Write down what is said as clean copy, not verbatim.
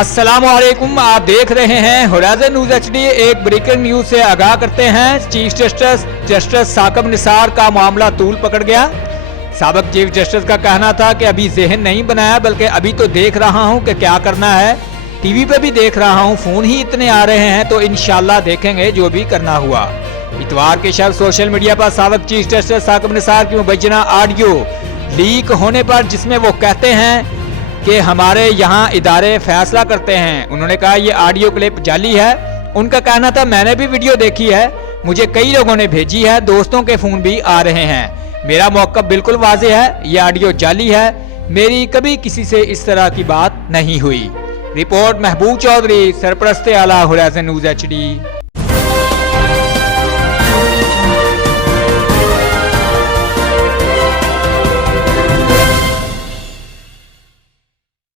अस्सलामुअलैकुम, आप देख रहे हैं होराइजन न्यूज HD। एक ब्रेकिंग न्यूज से आगाह करते हैं। चीफ जस्टिस साकब निसार का मामला तूल पकड़ गया। साबिक चीफ जस्टिस का कहना था कि अभी ज़हन नहीं बनाया, बल्कि अभी तो देख रहा हूं कि क्या करना है। टीवी पे भी देख रहा हूं, फोन ही इतने आ रहे हैं, तो इंशाल्लाह देखेंगे जो भी करना हुआ। इतवार के शब सोशल मीडिया पर साबिक चीफ जस्टिस साकब निसार की मुबैना ऑडियो लीक होने पर, जिसमें वो कहते हैं कि हमारे यहाँ इदारे फैसला करते हैं। उन्होंने कहा ये ऑडियो क्लिप जाली है। उनका कहना था मैंने भी वीडियो देखी है, मुझे कई लोगों ने भेजी है, दोस्तों के फोन भी आ रहे हैं। मेरा मौक़िफ़ बिल्कुल वाज़ेह है, ये ऑडियो जाली है, मेरी कभी किसी से इस तरह की बात नहीं हुई। रिपोर्ट महबूब चौधरी, सरपरस्ते आला होराइजन न्यूज HD।